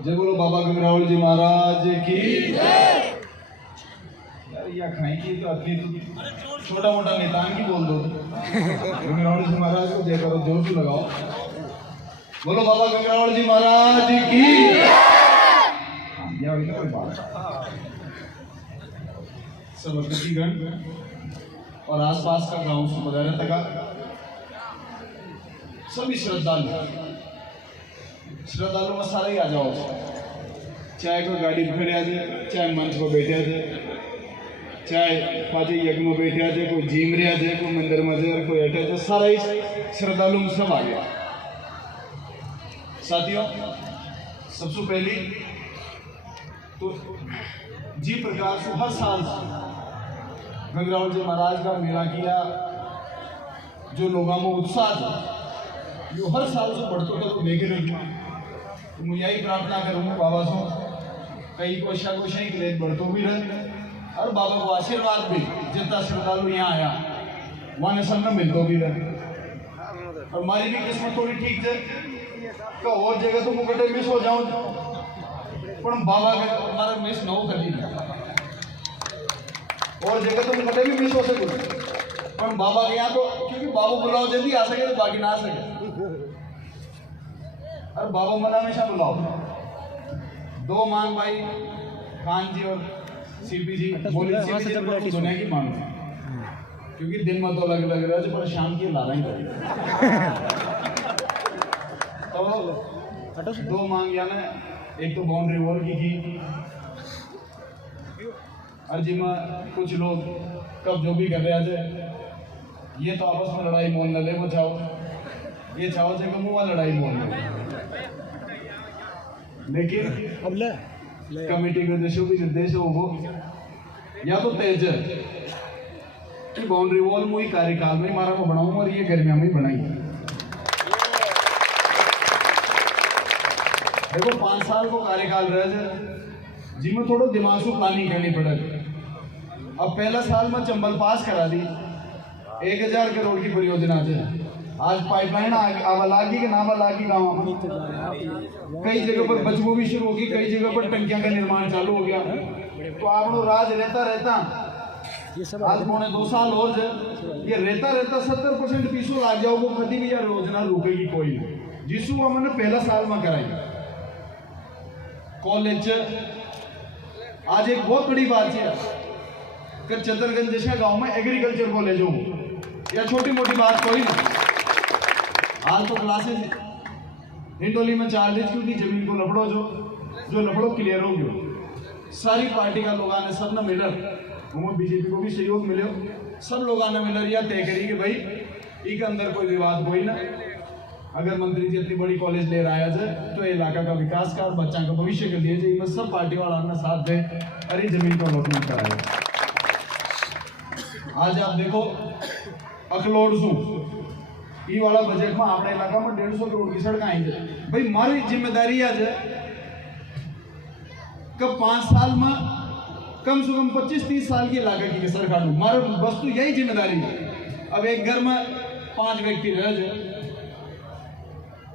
जय बोलो बाबा गंगरावल जी महाराज की यार या खाई की तो अपनी तो छोटा मोटा नेतान की बोल दो गंगरावल जी महाराज को जय करो, जोर से लगाओ। बोलो बाबा गंगरावल जी महाराज की या कोई बात सब अतिथिगण और आसपास का गांव से पधारे तक सभी श्रद्धालु में सारे ही आ जाओ, चाहे कोई गाड़ी में खड़े जाए, चाहे मंच पर बैठे जाए, चाहे पाजे यज्ञ में बैठे जाए, कोई जिम रहा जाए, कोई मंदिर में जाए, कोई बैठे जाए, सारा ही श्रद्धालु में सब आ गया। साथियों, सबसे पहली तो जी प्रकार से हर साल गंगरावल जी महाराज का मेला किया, जो लोगों में उत्साह था जो हर साल से बढ़ते तो देखे रही। तो मुझे यही प्रार्थना करूँगा बाबा से कई कोशा कोशा ही ग्रेड बढ़तो भी रहे और बाबा को आशीर्वाद भी जितना श्रद्धालु यहाँ आया वहाँ ने सब मिलतो भी रहे। और हमारी भी किस्मत थोड़ी ठीक है का और जगह तो मुकटे मिस हो जाऊँ पर बाबा के हमारा मिस न हो कभी और जगह तो मुकटे भी मिस हो सके पर बाबा के यहाँ तो क्योंकि बाबू बुलाओ जल्दी आ सके तो बाकी ना आ सके। और बाबा मन हमेशा बुलाओ। दो मांग भाई खान जी और सीपी जी बोली दुनिया की मांग क्योंकि दिन में तो अलग अलग रहा है पर शाम की ला रही तो दो मांग यानी एक तो बाउंड्री वॉल की और जिसमें कुछ लोग कब जो भी कर रहे थे ये तो आपस में लड़ाई मोल न ले वो चाहो ये चाहो से मुँह लड़ाई मोल लेकिन अब कमेटी के निर्देशों की निर्देश हो या तो तेज कि बाउंड्री वॉल मुई कार्यकाल में मारा को बनाऊं और ये गर्मिया में बनाई। देखो 5 साल को कार्यकाल रहे जिसमें थोड़ा दिमाग से प्लानिंग करनी पड़े। अब पहला साल में चंबल पास करा दी 1000 करोड़ की परियोजना से आज पाइपलाइन आवा लागी के नावा लागी गाँव कई जगह पर बचबू भी शुरू होगी, कई जगह पर टंकियां का निर्माण चालू हो गया। तो आप लोग राज रहता आज पौने 2 साल और ये रहता 70% पीछू लाग जाओ वो कभी भी यह योजना रुकेगी कोई नहीं जिसू हमने पहला साल में कराई। कॉलेज आज एक बहुत बड़ी बात है कि चतरगंज जैसा गांव में एग्रीकल्चर कॉलेज हो या छोटी मोटी बात कोई नहीं। आज तो क्लासेस हिंडोली में चाल रही क्योंकि जमीन को लफड़ो जो लफड़ो क्लियर हो गयो। सारी पार्टी का लोगों ने सब ने मिलकर वो बीजेपी को भी सहयोग मिले, सब लोगों ने मिलकर यह तय करी कि भाई इसके अंदर कोई विवाद कोई ना। अगर मंत्री जी इतनी बड़ी कॉलेज ले रहा है तो इलाका का विकास का और बच्चा का भविष्य के लिए इनमें सब पार्टी वाला ने साथ दे अरे जमीन को अलॉटमेंट कराया। आज आप देखो अखलोड़ सू ये वाला बजट में अपने इलाका में 150 करोड़ की सड़क आई है। भाई मारी जिम्मेदारी आज है कब 5 साल में कम से कम 25-30 साल की इलाका की सड़क काटू मारे वस्तु यही जिम्मेदारी है। अब एक घर में 5 व्यक्ति रह जाए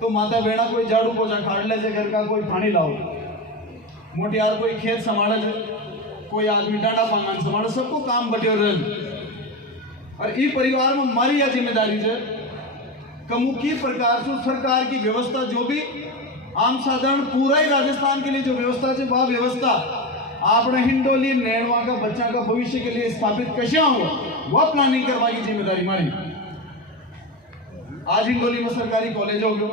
तो माता बहना कोई झाड़ू पोछा खाड़ ले घर का, कोई पानी लाओ मोटियार कोई खेत संभाले कोई आदमी डांडा पांगन संभाले, सबको काम बटे रहे। और ये परिवार में हमारी यह जिम्मेदारी है कमु की प्रकार से सरकार की व्यवस्था जो भी आम साधारण पूरा ही राजस्थान के लिए जो व्यवस्था है वह व्यवस्था आपने हिंडोली नैनवा का बच्चा का भविष्य के लिए स्थापित कैसे होगा वह प्लानिंग करवा की जिम्मेदारी हमारी। आज हिंडोली में सरकारी कॉलेज होगी,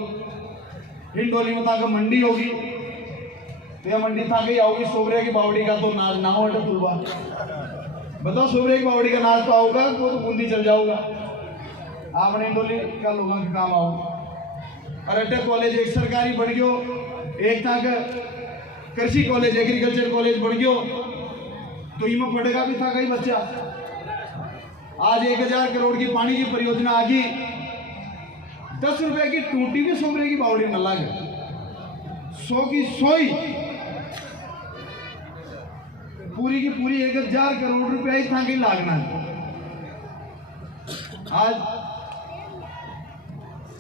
हिंडोली में ताकि मंडी होगी तो यह मंडी था गई आओगी सोबरे की बावड़ी का तो नाच ना हो तुलवा बताओ सोबरे की बावड़ी का नाच तो आओगा वो तो बूंदी चल जाओगा। आपने हिंडोली का लोगों के काम आओ। और अटक कॉलेज एक सरकारी बढ़ गयो, एक था कृषि कॉलेज एग्रीकल्चर कॉलेज बढ़ गयो तो इनमें पढ़ेगा भी था कई बच्चा। आज 1000 करोड़ की पानी की परियोजना आ गई, 10 रुपए की टूटी भी सोबरे की बावड़ी न लागे 100 की 100 ही पूरी की पूरी 1000 करोड़ रुपया ही था कि लागना है। आज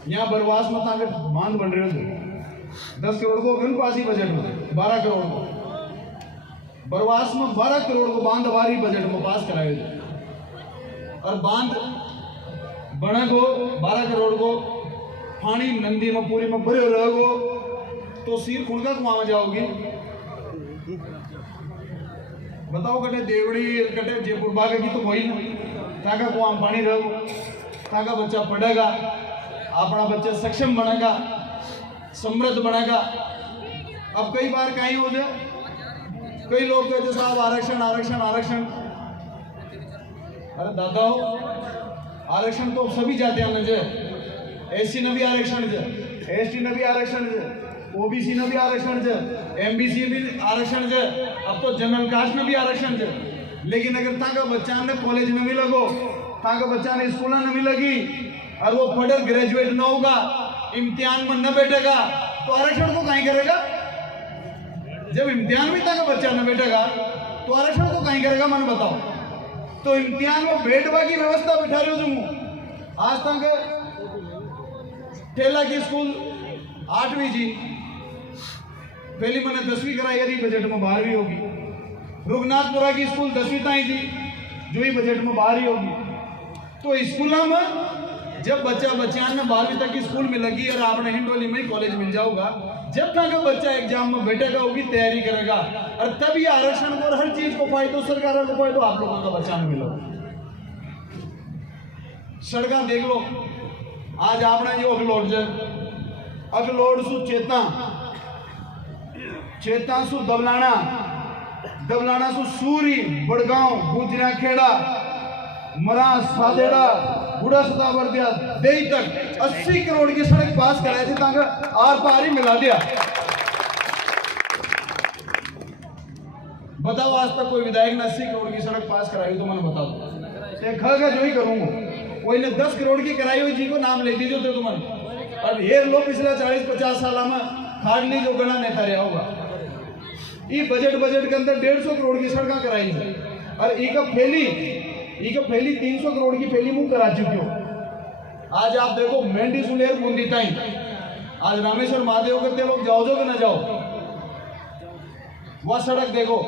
यहाँ बरवास में ताकि बांध बन रहे थे 10 करोड़ को गन पासी बजट में 12 करोड़ को बरवास में 12 करोड़ को बांध हमारी बजट में पास कराए थे और बांध बना को 12 करोड़ को पानी नंदी में पूरी में भरे रहोगो तो सिर खुणका कुआं जाओगी। बताओ कटे देवड़ी कटे जयपुर बागे की तो वही ना ताका कुआं पानी रहो ताका बच्चा पढ़ेगा अपना बच्चा सक्षम बनेगा समृद्ध बनेगा। अब कई बार कहीं हो जाए कई लोग कहते साहब आरक्षण आरक्षण आरक्षण। अरे दादा हो आरक्षण तो सभी जाते हैं जे एससी ने भी आरक्षण जे एसटी ने भी आरक्षण जे ओबीसी ने भी आरक्षण जे एमबीसी भी आरक्षण जे अब तो जनरल कास्ट ने भी आरक्षण जे। लेकिन अगर ताका बच्चा ने कॉलेज में भी लगो ताका बच्चा ने स्कूल में भी लगी और वो पढ़ ग्रेजुएट न होगा इम्तिहान में न बैठेगा तो आरक्षण को कहीं करेगा। जब इम्तिहान में ताका बच्चा न बैठेगा तो आरक्षण को कहीं करेगा मन बताओ। तो इम्तिहान में बैठवा की व्यवस्था बिठा रहे हो तुम आज तक ठेला की स्कूल 8वीं जी पहली मैंने 10वीं कराई यदि बजट में 12वीं होगी। रघुनाथपुरा की स्कूल 10वीं ताई जी जो ही बजट में 12वीं होगी। तो स्कूलों में जब बच्चा ने 12वीं तक की स्कूल में लगी और आपने हिंडोली में ही कॉलेज मिल जाओगा जब तक बच्चा एग्जाम में बैठेगा होगी तैयारी करेगा और तभी आरक्षण को और हर चीज को फायदो सरकार को फायदो आप लोगों का बच्चा में मिलेगा। सड़क देख लो आज आपने जो अगलोड सु चेता सु दबलाना सु सूरी बड़गांव गुजरा खेड़ा मरा सादेड़ा बुढ़ा सतावर दिया देई तक 80 करोड़ की सड़क पास कराई थी ताकि आर पार ही मिला दिया। बताओ आज तक कोई विधायक ने 80 करोड़ की सड़क पास कराई तो मैंने बता दो खा जो ही करूंगा कोई ने 10 करोड़ की कराई हुई जी को नाम ले दीजिए तो तुम्हारे अब हेर लो पिछले 40-50 साल में हार्डली जो गणा नेता रहा होगा ये बजट के अंदर 150 करोड़ की सड़क कराई है और एक फैली 300 करोड़ की फैली मुंह करा चुकी हो। आज आप देखो मेंढी सुलेर बूंदी ताई आज रामेश्वर महादेव करते लोग जाओ कि ना जाओ वह सड़क देखो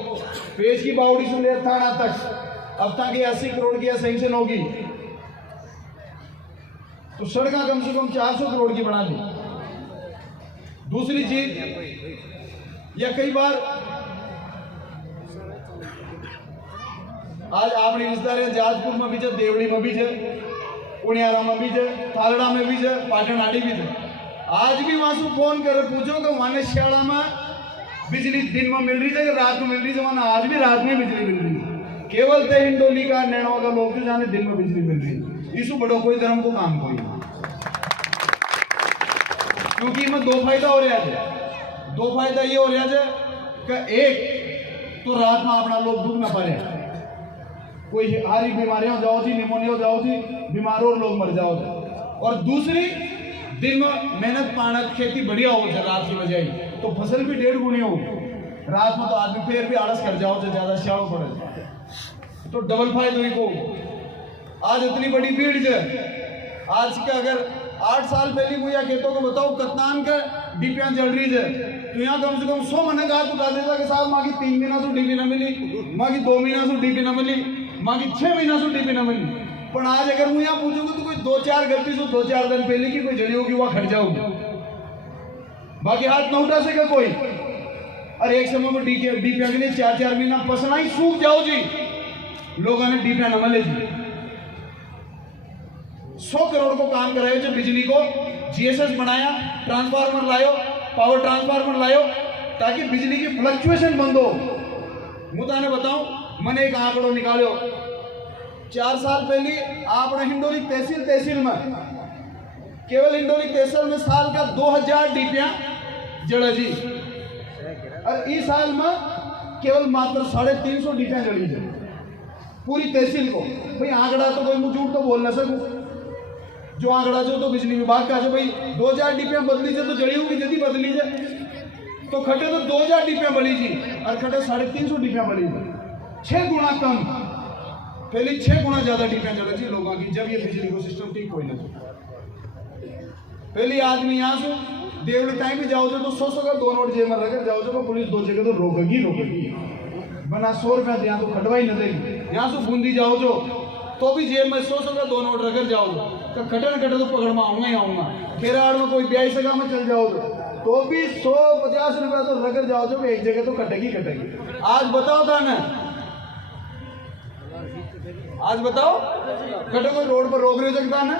पेज की बावड़ी सुलेर थाना तक अब तक 80 करोड़ की सैंक्शन होगी तो सड़क कम से कम 400 करोड़ की बना दी। दूसरी चीज या कई बार आज आपने रिश्तेदार जाजपुर में भी है देवड़ी में भी है उनियारा में भी है थालड़ा में भी है पाटनाड़ी भी है। आज भी वहां से फोन कर पूछो कि वहां श्याला में बिजली दिन में मिल रही है रात में मिल रही है वहां आज भी रात में बिजली मिल रही है। केवल ते हिंडोली का नैनो का लोग तो जाने दिन में बिजली मिल रही है इसु बड़ो कोई धर्म को काम कोई क्योंकि इसमें 2 फायदा हो रहा है। 2 फायदा ये हो रहा है कि एक तो रात में अपना लोग दुख ना पा रहे कोई हारी बीमारियां जाओ थी निमोनिया जाओ थी बीमारों और लोग मर जाओ थे और दूसरी दिन में मेहनत पानत खेती बढ़िया हो जाए रात की बजाय तो फसल भी 1.5 गुनी हो रात में तो आदमी फिर भी आलस कर जाओ ज्यादा श्याव पड़े तो डबल फायदा हुई को। आज इतनी बड़ी भीड़ है आज के अगर 8 साल पहले मुझे खेतों को बताओ कतनान का डीपियां जल रही है तो यहाँ कम से कम 100 महीने का उठा देता कि साहब माँ की 3 महीना से डीपी ना मिली माँ की 2 महीना से डीपी ना मिली माँ की 6 महीना से डीपी ना मिली। पर आज अगर मुझे यहाँ पूछूंगा तो कोई 2-4 गलती से 2-4 दिन पहले की कोई जड़ी होगी वह खट जाओगी बाकी हाथ न उठा सके कोई। और एक समय में डीपियां के लिए 4-4 महीना पसना ही सूख जाओ जी लोगों ने डीपियां न मिले जी 100 करोड़ को काम करायो जो बिजली को जीएसएस बनाया ट्रांसफार्मर लायो पावर ट्रांसफार्मर लायो ताकि बिजली की फ्लक्चुएशन बंद हो। मुझे बताऊं मैंने एक आंकड़ो निकालो 4 साल पहले आपने हिंडोली तहसील में केवल हिंडोली तहसील में साल का 2000 डीपियां जड़ा जी और इस साल में केवल मात्र 350 डीपियां जड़ी जी पूरी तहसील को। भाई आंकड़ा तो कोई मुझे झूठ तो बोल ना सकूं जो आंकड़ा जो तो बिजली विभाग का जो भाई 2000 डीपियां बदली से तो जड़ी होगी यदि बदली से तो खटे तो 2000 डीपियां बली जी और खटे 350 डीपियां बली जी 6 गुना कम पहले 6 गुना ज्यादा डीपियां जड़ी थी लोगों की जब ये बिजली को सिस्टम ठीक कोई ना पहले आदमी यहाँ से देवड़ी टाइम भी जाओ तो 100 का 2 नोट जेब में रखकर जाओ तो पुलिस 2 जगह तो रोकेगी बना 100 रुपया यहाँ तो खटवाई न देगी। यहाँ से बूंदी जाओ तो भी जेब में 100 का 2 नोट रखकर जाओ तो कटे तो पकड़ में आऊंगा ही आऊंगा। खेराड़ में कोई 82 सगा में चल जाओ तो भी 150 रुपया तो रखकर जाओ जो एक जगह तो कटेगी। आज बताओ था ना, आज बताओ कटे कोई रोड पर रोक रहे जगता ना,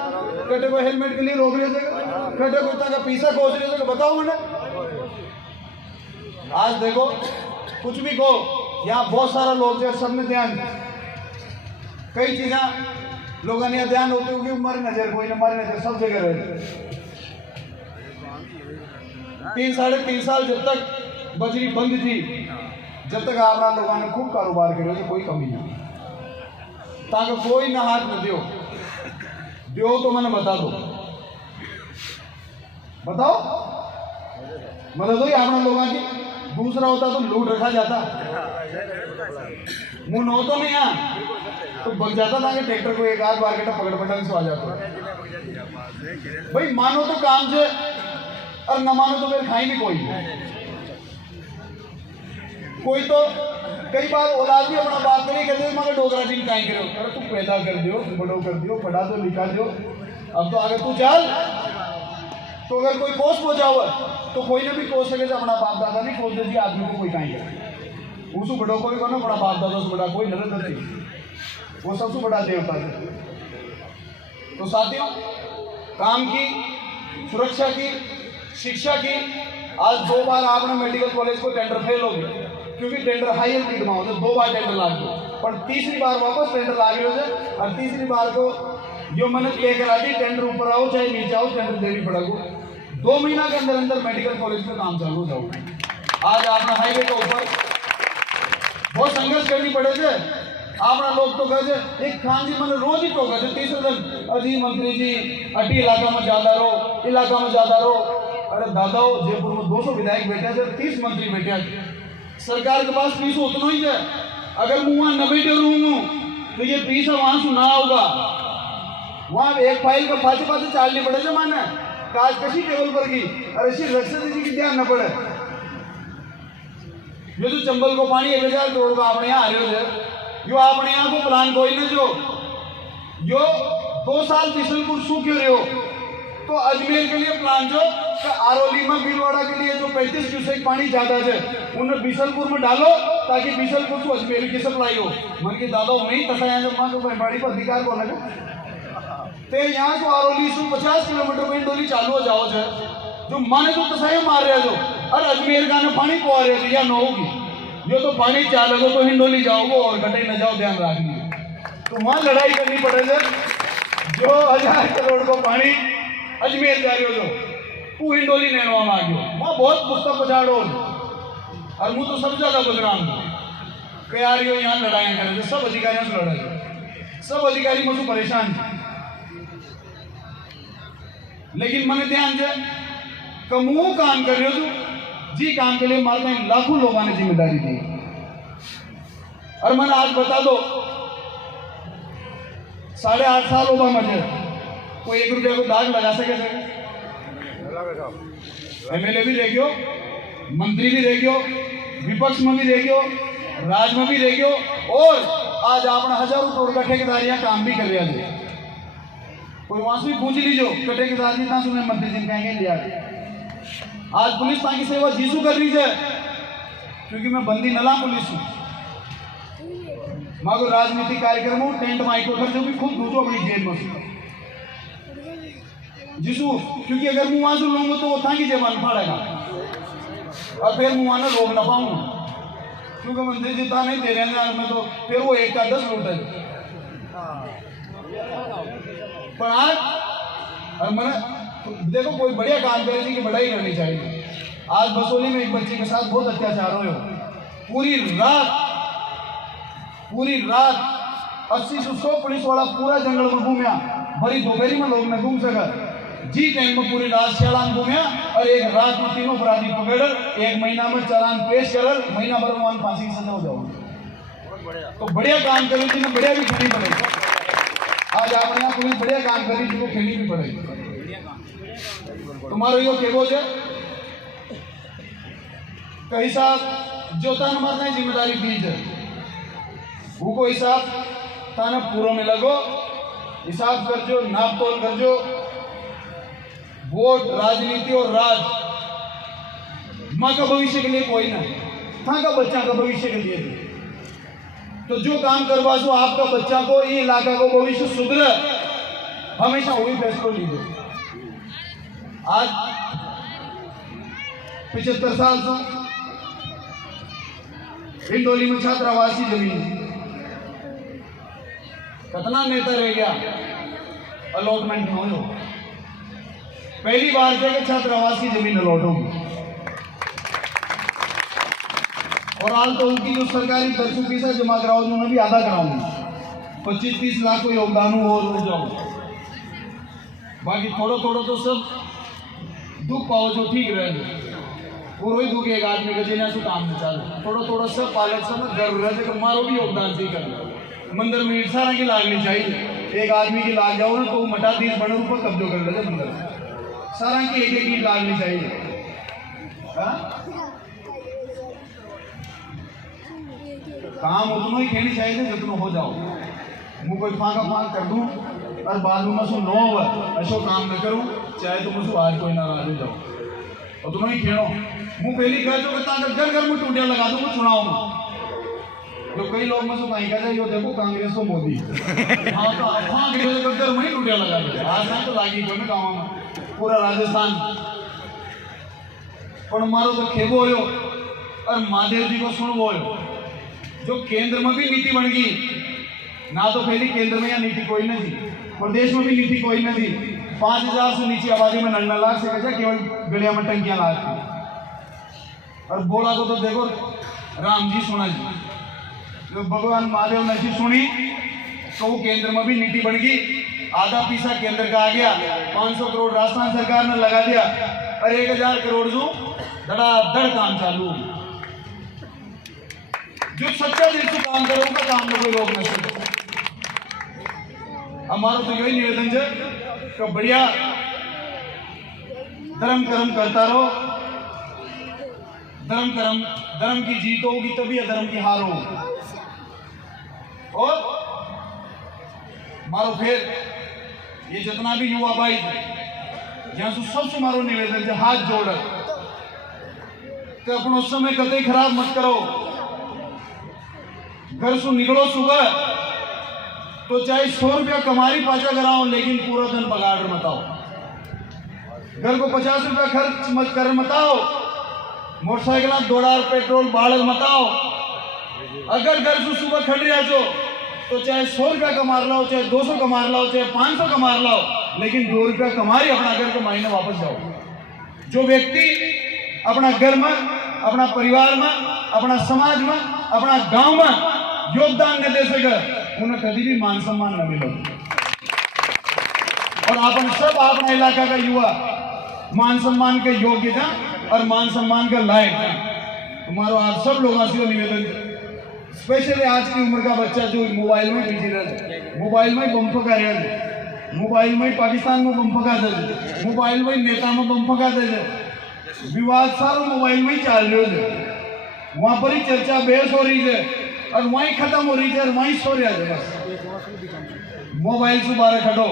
कटे कोई हेलमेट के लिए रोक रहे जगह, कटे कोई तक पीछा कोच रहे जगह, बताओ मैंने। आज देखो कुछ भी कहो, यहाँ बहुत सारा लोग जो सबने ध्यान, कई चीजें लोगों ने ध्यान होते हुए मर नजर, कोई ना मर नजर, सब जगह रहे। 3 साढ़े 3 साल जब तक बजरी बंद थी, जब तक आपना लोगों ने खूब कारोबार करे तो कोई कमी नहीं, ताकि कोई ना हाथ न दियो तो मैंने बता दो, बताओ मदद हो आपना लोगों की। दूसरा होता तो लूट रखा जाता, मुंह हो तो नहीं यहाँ तो बग जाता था कि ट्रैक्टर को एक आध बार के पकड़ पटन से आ जाता। भाई मानो तो काम से और न मानो तो फिर खाई नहीं कोई तो कई बार औलाद भी अपना बात करी कहते मारे डोगरा जी काई करो, अरे तू पैदा कर दियो, बड़ो कर दियो, पढ़ा दो लिखा दियो, अब तो अगर तू चल तो अगर कोई कोस पहुंचा हुआ तो कोई ना भी कोस सके अपना बाप दादा नहीं कोस दे आदमी को कोई काई करे, उसको बड़ो को भी करना बड़ा बाप दादा से बड़ा कोई नजर नहीं, वो सबसे बड़ा देवता है। तो साथियों, काम की, सुरक्षा की, शिक्षा की, आज 2 बार आपने मेडिकल कॉलेज को टेंडर फेल हो गए क्योंकि टेंडर हाई स्पीड में होते, 2 बार टेंडर लाग गए, पर तीसरी बार वापस टेंडर लाग गए और तीसरी बार को जो मैंने तय करा दी टेंडर ऊपर आओ चाहे नीचे आओ टेंडर देनी पड़ेगा। 2 महीना के अंदर अंदर मेडिकल कॉलेज में काम चालू हो जाओ। आज आपने हाईवे के ऊपर बहुत संघर्ष करनी पड़े थे, आपना लोग तो कहे एक खान जी मैंने रोज ही तो कहे तीसरे दिन अजी मंत्री जी अटी इलाका में ज्यादा रहो। अरे दादाओ जयपुर में 200 विधायक बैठे थे, 30 मंत्री बैठे, सरकार के पास फीस उतना ही है, अगर मैं वहां न बैठे रहूंगा तो ये फीस वहां सुना होगा, वहां एक फाइल का पाचे चालनी पड़े माने काज कशी टेबल पर की, अरे रक्षित जी की ध्यान न पड़े। ये जो चंबल को पानी 1000 करोड़ का अपने यहाँ आ रहे हो, यो अपने यहाँ को प्लान कोई नहीं, जो यो 2 साल बिशनपुर सूख रहे हो तो अजमेर के लिए प्लान जो आरोली में भीलवाड़ा के लिए जो 35 क्यूसेक पानी ज्यादा है उन्हें बिशनपुर में डालो ताकि बिशनपुर से अजमेर की सप्लाई हो। मन के दादा नहीं तथा यहाँ जब माँ को बाड़ी पर अधिकार को लगे तो यहाँ को आरोली से 50 किलोमीटर में डोली चालू हो जाओ जो माने तो तसाई मार रहे जो और अजमेर का पानी पवा रहे थे या न होगी, जो तो पानी चालोगे तो हिंडोली जाओगे और घटे न जाओ, ध्यान रखनी। तो वहां लड़ाई करनी पड़ेगी, जो 1000 करोड़ को पानी अजमेर जा रहे हो जो तू हिंडोली नैनवा में आ गयो, वहां बहुत पुस्तक पछाड़ो और मुझ तो सबसे ज्यादा बदनाम क्या रही हो, यहाँ लड़ाई करे सब अधिकारियों से लड़ाई, सब अधिकारी मुझे परेशान, लेकिन मैंने ध्यान से कमू काम कर रहे हो जी, काम के लिए मारते हैं लाखों लोगों ने जिम्मेदारी दी। और मैंने आज बता दो 8.5 साल होगा मुझे, कोई 1 रुपया को दाग लगा सके, एमएलए भी देखियो, मंत्री भी देखियो, विपक्ष में भी देखियो, राज में भी देखियो, और आज आपने 1000 करोड़ का ठेकेदारियां काम भी कर रहे थे। कोई वहां से भी पूछ लीजिए ठेकेदार जी सुने मंत्री जी कहेंगे लिया, आज पुलिस की सेवा जीसू कर रही है क्योंकि मैं बंदी नला पुलिस हूँ, माँ को राजनीतिक कार्यक्रम हो टेंट माइक को खर्चो भी खुद दूसरो अपनी जेब में जीसू, क्योंकि अगर मुँह वहां से लूंगा तो वो था की जेब पड़ेगा और फिर मुँह ना रोक ना पाऊंगा क्योंकि मंत्री जी नहीं दे रहे हैं मैं, तो फिर वो 1 का 10 लूटे। पर आज मैंने देखो कोई बढ़िया काम करे थी कि बढ़ाई करनी चाहिए। आज बसोली में एक बच्चे के साथ बहुत अत्याचार हो, पूरी रात 80 से 100 पुलिस वाला पूरा जंगल में घूमया, भरी दोपहरी में लोग न घूम सका, जी टाइम में पूरी रात चालान घूमया और एक रात में 3 अपराधी पकड़ 1 महीना में चालान पेश कर, महीना भर में फांसी की सजा हो जाओगे। तो बढ़िया काम करी थी, बढ़िया भी खेलनी पड़ेगी। आज आप यहाँ पुलिस बढ़िया काम करी थी, खेलनी भी पड़ेगी। तुम्हारो यो केवो है का हिसाब जो तान मारना जिम्मेदारी बीज है वो हिसाब ताना पूरा में लगो, हिसाब कर जो, नाप तोल कर जो। वोट, राजनीति और राज माँ का भविष्य के लिए कोई ना, था का बच्चा का भविष्य के लिए। तो जो काम करवा दो आपका बच्चा को, ये इलाका को भविष्य सुधरे, हमेशा वही फैसला लीजिए। आज 75 साल से इंडोली में छात्रावासी जमीन कितना नेता रह गया अलॉटमेंट हो। पहली बार जगह छात्रावासी जमीन अलॉट होगी और हाल तो उनकी जो सरकारी खर्चों फीस जमा कराओ उन्होंने भी आधा कराऊंगी, 25-30 लाख को योगदान हो जाओ। बाकी थोड़ा थोड़ा तो सब दुख पाओ जो ठीक रहे, पूरा ही दुख एक आदमी का जीना से काम में चल, थोड़ा थोड़ा सब पालक सब गर्व रहे मारो भी योगदान से करना। मंदिर में ईट सारा की लागनी चाहिए, एक आदमी की लाग जाओ ना तो वो मठाधीश बने ऊपर कब्जो कर ले मंदिर सारा की एक ईट लागनी चाहिए। काम उतना ही खेलनी चाहिए जितना हो जाओ। मुझे कोई फाँका फाँक कर दूँ और बाद में मैं नो हुआ ऐसा काम न करूँ, चाहे तो मुझे आज कोई नाराज हो जाओ और तुम ही खेलो। मुँह पहली कह जो घर घर में टूटियाँ लगा दूँ, कुछ सुनाऊँ। जो कई लोग में कहीं कहते यो देखो कांग्रेस को मोदी हाँ तो घर में ही टूटियाँ लगा दे, आज तो लागी कोई ना गाँव में पूरा राजस्थान। पर मारो तो खेबो हो और महादेव जी को सुनवो हो। जो केंद्र में भी नीति बन गई ना, तो पहली केंद्र में या नीति कोई नहीं थी, प्रदेश में भी नीति कोई नहीं थी। 5000 से नीचे आबादी में 9 लाख से कैसा केवल गलिया में टंकियां लाती और बोला तो देखो राम जी सुना जी, जो भगवान महादेव ने जी सुनी तो वो केंद्र में भी नीति बन गई। आधा पैसा केंद्र का आ गया, 500 करोड़ राजस्थान सरकार ने लगा दिया और 1000 करोड़ जो धड़ाधड़ काम चालू। जो सच्चा दिल से काम करे उनका काम में कोई रोक नहीं सकता। हमारा तो यही निवेदन है कि बढ़िया धर्म कर्म करता रहो। धर्म की जीत होगी तभी अधर्म की हार होगी। और मारो फिर ये जितना भी युवा भाई यहाँ से सबसे मारो निवेदन है, हाथ जोड़ के अपना समय कतई खराब मत करो। घर से निकलो सुबह तो चाहे 100 रुपया कमारी पाचा कराओ, लेकिन पूरा दिन बगाड़ मत आओ। घर को 50 रुपया खर्च मत कर मत आओ, मोटरसाइकिल $2 पेट्रोल बाढ़ मत आओ। अगर घर से सुबह खड़ रहा जो तो चाहे 100 रुपया कमा लाओ, चाहे 200 कमा लाओ, चाहे 500 कमा लाओ, लेकिन 2 रुपया कमाई अपना घर के महीने वापस जाओ। जो व्यक्ति अपना घर में, अपना परिवार में, अपना समाज में, अपना गांव में योगदान न दे सके उन्हें कभी भी मान सम्मान न मिले। और अपन सब अपना इलाका का युवा मान सम्मान के योग्य था और मान सम्मान का लायक था। तुम्हारा आप सब लोगों से निवेदन, स्पेशली आज की उम्र का बच्चा जो मोबाइल में बिजी रहे, मोबाइल में बम फका रहे, मोबाइल में पाकिस्तान में बम फका दे, मोबाइल में नेता में बम फका दे, विवाद सारा मोबाइल में ही चल रहे थे। वहां पर ही चर्चा बहस हो रही है और वहीं खत्म हो रही है और वहीं सो रहा है। बस मोबाइल से बाहर खटो,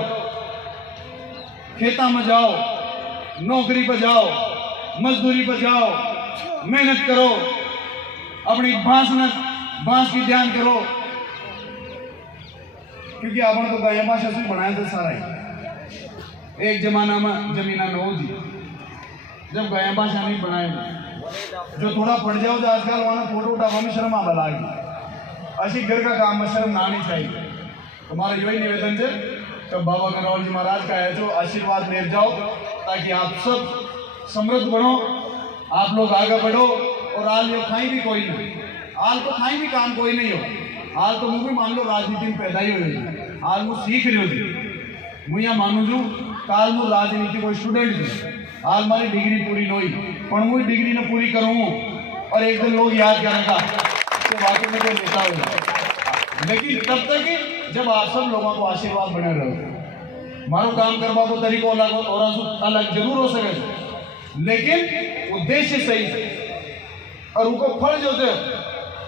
खेता में जाओ, नौकरी पर जाओ, मजदूरी पर जाओ, मेहनत करो, अपनी बांस की ध्यान करो, क्योंकि अपन तो गाय भाषा से बनाया था सारा ही। एक जमाना में जमीना न होती जब गाय भाषा नहीं बनाए, जो थोड़ा पड़ जाओ तो आजकल वहां फोटो उठावा में शर्म आ लागी। ऐसी घर का काम में शर्म ना आनी चाहिए। तुम्हारा यही निवेदन है तो बाबा गणराज जी महाराज का है जो आशीर्वाद ले जाओ, ताकि आप सब समृद्ध बनो, आप लोग आगे बढ़ो। और आल ये खाई भी कोई नहीं, आल तो खाई भी काम कोई नहीं हो। आल तो मुझे मान लो राजनीति में पैदा ही हो, आल मुझे सीख रही होती, मुझे यहाँ मानू छू काल मुझे राजनीति को स्टूडेंट हूँ, आल मारी डिग्री पूरी नहीं, पर मुझे डिग्री ने पूरी करूँ और एक दिन लोग याद करेगा तो वाकई में कोई नेता होगा। लेकिन तब तक जब आप सब लोगों को आशीर्वाद बने रहो। मारो काम करवा को तरीको अलग और अलग जरूर हो सके, लेकिन उद्देश्य सही है। और उनको फल जो थे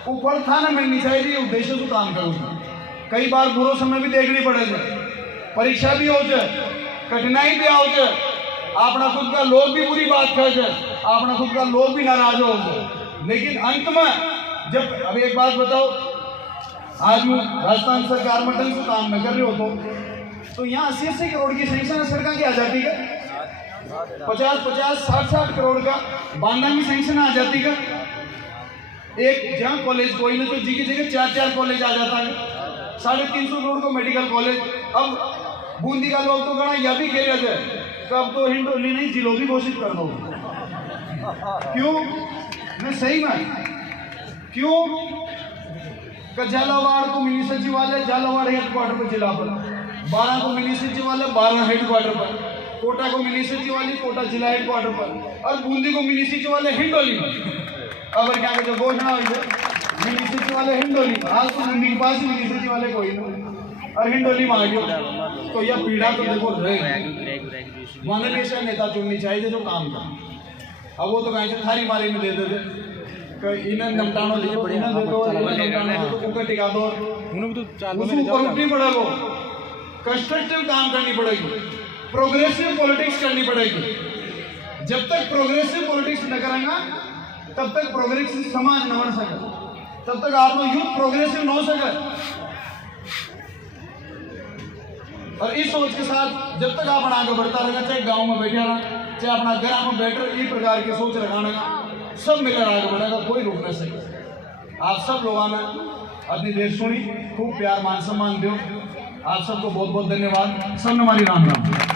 वो फल था ना मिलनी चाहिए, उद्देश्य से काम करूँ। कई बार बुरो समय भी देखनी पड़े थे, परीक्षा भी हो जाए, कठिनाई भी आओ जाए, अपना खुद का लोग भी बुरी बात कह जाए, अपना खुद का लोग भी नाराज हो जाए, लेकिन अंत में जब अब एक बात बताओ, आज मैं राजस्थान सरकार मंडल से काम में कर रहे हो तो यहाँ 80-80 करोड़ की सैंक्शन सड़क की आ जाती है, 50-50, 60-60 करोड़ का बांधा में सैंक्शन आ जाती है। एक जहाँ कॉलेज कोई ना तो जी की जगह 4-4 कॉलेज आ जाता है, 350 करोड़ को मेडिकल कॉलेज। अब बूंदी का लोग तो गणा यह भी खेल रहे थे कब तो हिंडोली नहीं जिलोबी घोषित कर दो। क्यों? मैं सही में क्यों? झालावाड़ को मिनी सचिवालय झालावाड़ हेडक्वार्टर पर जिला पर, 12 को मिनी सचिवालय 12 हेडक्वार्टर पर, कोटा को मिनी सचिवालय कोटा जिला हेडक्वार्टर पर, और बूंदी को मिनी सचिवालय हिंडोली में। अब क्या जो घोषणा हुई है मिनी सचिवालय हिंडोली, आज तो बूंदी के पास ही मिनी सचिवालय कोई नहीं और हिंडोली में आ गया। तो यह पीड़ा तो देखो रहेगी। माननीय नेता चुननी चाहिए जो काम कर। अब वो तो कहीं से थारी मारी में दे देते इन्हें निपटानो लिए इन्हें देखो तो ऊपर टिका दो, उसको ऊपर उठनी पड़ेगा, कंस्ट्रक्टिव काम करनी पड़ेगी, प्रोग्रेसिव पॉलिटिक्स करनी पड़ेगी। जब तक प्रोग्रेसिव पॉलिटिक्स न करेंगे तब तक प्रोग्रेसिव समाज न बन सके, तब तक आप लोग यूथ प्रोग्रेसिव न हो सके। और इस सोच के साथ जब तक आप आगे बढ़ता रहेगा, चाहे गांव में बैठे रहा, चाहे अपना घर में बैठ रहे, इस प्रकार की सोच रखाना, सब मिलकर आगे बढ़ेगा, कोई रोक नहीं सके। आप सब लोगों ने अपनी देश सुनी, खूब प्यार मान सम्मान दो। आप सबको बहुत बहुत धन्यवाद। सब हमारी राम राम।